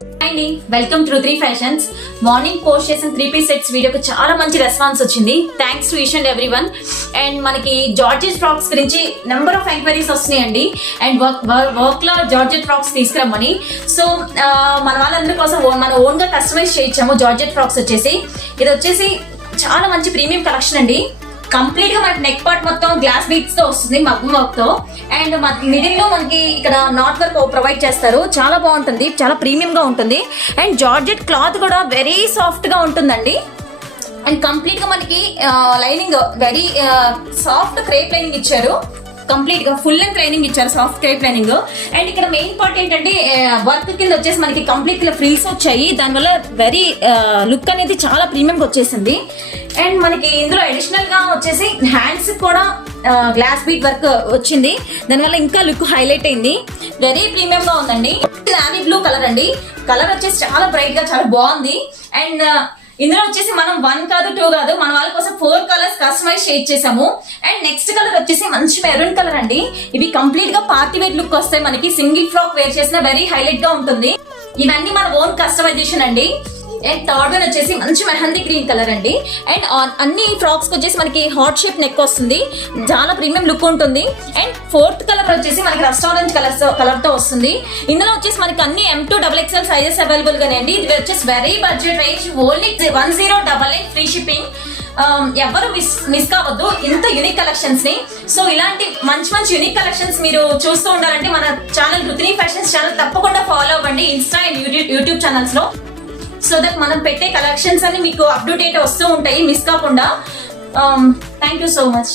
అండి welcome to 3 fashions. Morning post చేసిన 3 piece sets వీడియోకి చాలా మంచి రెస్పాన్స్ వచ్చింది. Thanks to each and everyone. And మనకి జార్జెట్ ఫ్రాక్స్ గురించి నెంబర్ ఆఫ్ ఎంక్వైరీస్ వస్తున్నాయండి. అండ్ వర్క్ లో జార్జెట్ ఫ్రాక్స్ తీసుకురమ్మని. సో మన వాళ్ళందరి కోసం మన ఓన్ గా కస్టమైజ్ చేయించాము జార్జెట్ ఫ్రాక్స్ వచ్చేసి. ఇది వచ్చేసి చాలా మంచి ప్రీమియం కలెక్షన్ అండి. కంప్లీట్ గా మనకి నెక్ పార్ట్ మొత్తం గ్లాస్ బీట్స్ తో వస్తుంది, మగ్గం వర్క్ తో. అండ్ మిడిల్ లో మనకి ఇక్కడ నాట్ వర్క్ ప్రొవైడ్ చేస్తారు. చాలా బాగుంటుంది, చాలా ప్రీమియం గా ఉంటుంది. అండ్ జార్జెట్ క్లాత్ కూడా వెరీ సాఫ్ట్ గా ఉంటుందండి. అండ్ కంప్లీట్ గా మనకి lining very soft crepe lining ఇచ్చారు. కంప్లీట్ గా ఫుల్ లెంత్ లైనింగ్ ఇచ్చారు, సాఫ్ట్ క్రేప్ లైనింగ్. అండ్ ఇక్కడ మెయిన్ పార్ట్ ఏంటంటే వర్క్ కింద వచ్చేసి మనకి కంప్లీట్ గా ఫ్రిల్స్ వచ్చాయి. దానివల్ల వెరీ లుక్ అనేది చాలా ప్రీమియం గా వచ్చేసింది. అండ్ మనకి ఇందులో అడిషనల్ గా వచ్చేసి హ్యాండ్స్ కూడా గ్లాస్ బీట్ వర్క్ వచ్చింది. దానివల్ల ఇంకా లుక్ హైలైట్ అయింది. వెరీ ప్రీమియం గా ఉందండి. నావీ బ్లూ కలర్ అండి. కలర్ వచ్చేసి చాలా బ్రైట్ గా చాలా బాగుంది. అండ్ ఇందులో వచ్చేసి మనం 1 కాదు 2 కాదు, మన వాళ్ళ కోసం 4 కలర్స్ కస్టమైజ్ షేడ్ చేసాము. అండ్ నెక్స్ట్ కలర్ వచ్చేసి మంచి మెరూన్ కలర్ అండి. ఇవి కంప్లీట్ గా పార్టీ వేర్ లుక్ వస్తాయి. మనకి సింగిల్ ఫ్రాక్ వేర్ చేసిన వెరీ హైలైట్ గా ఉంటుంది. ఇవన్నీ మన ఓన్ కస్టమైజేషన్ అండి. అండ్ థర్డ్ వన్ వచ్చేసి మంచి మెహందీ గ్రీన్ కలర్ అండి. అండ్ అన్ని ఫ్రాక్స్ వచ్చేసి మనకి హార్ట్ షేప్ నెక్ వస్తుంది, చాలా ప్రీమియం లుక్ ఉంటుంది. అండ్ ఫోర్త్ కలర్ వచ్చేసి మనకి రెస్టారెంట్ కలర్ తో వస్తుంది. ఇందులో వచ్చేసి మనకి అన్ని M2 XXL సైజెస్ అవైలబుల్ గానే అండి. ఇది వచ్చేసి very budget range, only 1088 free shipping. ఎవరు మిస్ కావద్దు ఇంత యూనిక్ కలెక్షన్స్ ని. సో ఇలాంటి మంచి మంచి యూనిక్ కలెక్షన్స్ మీరు చూస్తూ ఉండాలంటే మన ఛానల్ 3 ఫ్యాషన్స్ ఛానల్ తప్పకుండా ఫాలో అవ్వండి ఇన్స్టా అండ్ యూట్యూబ్ ఛానల్స్ లో. సో దట్ మనం పెట్టే కలెక్షన్స్ అన్ని మీకు అప్డేట్ వస్తూ ఉంటాయి, మిస్ కాకుండా. Thank you so much.